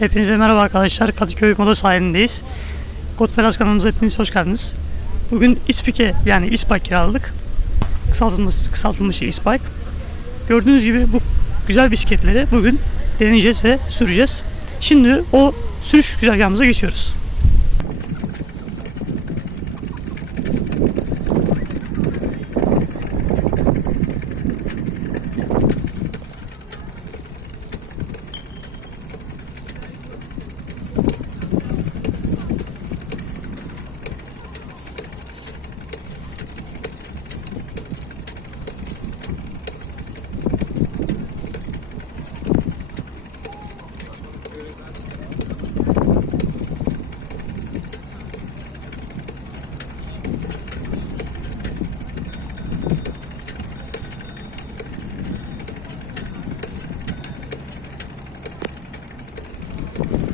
Hepinize merhaba arkadaşlar. Kadıköy Moda sahilindeyiz. Godfellas kanalımıza hepiniz hoş geldiniz. Bugün İspike yani İspike kiraladık. Kısaltılmış, kısaltılmış İspike. Gördüğünüz gibi bu güzel bisikletleri bugün deneyeceğiz ve süreceğiz. Şimdi o sürüş güzergahımıza geçiyoruz. problem.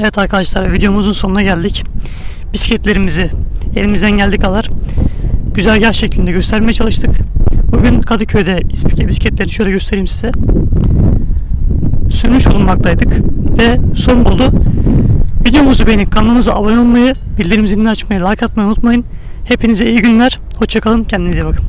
Evet arkadaşlar videomuzun sonuna geldik. Bisikletlerimizi elimizden geldiği kadar güzergah şeklinde göstermeye çalıştık. Bugün Kadıköy'de İspike bisikletleri şöyle göstereyim size. Sürmüş bulunmaktaydık ve son buldu. Videomuzu beğenip kanalımıza abone olmayı, bildirim zilini açmayı, like atmayı unutmayın. Hepinize iyi günler. Hoşçakalın. Kendinize bakın.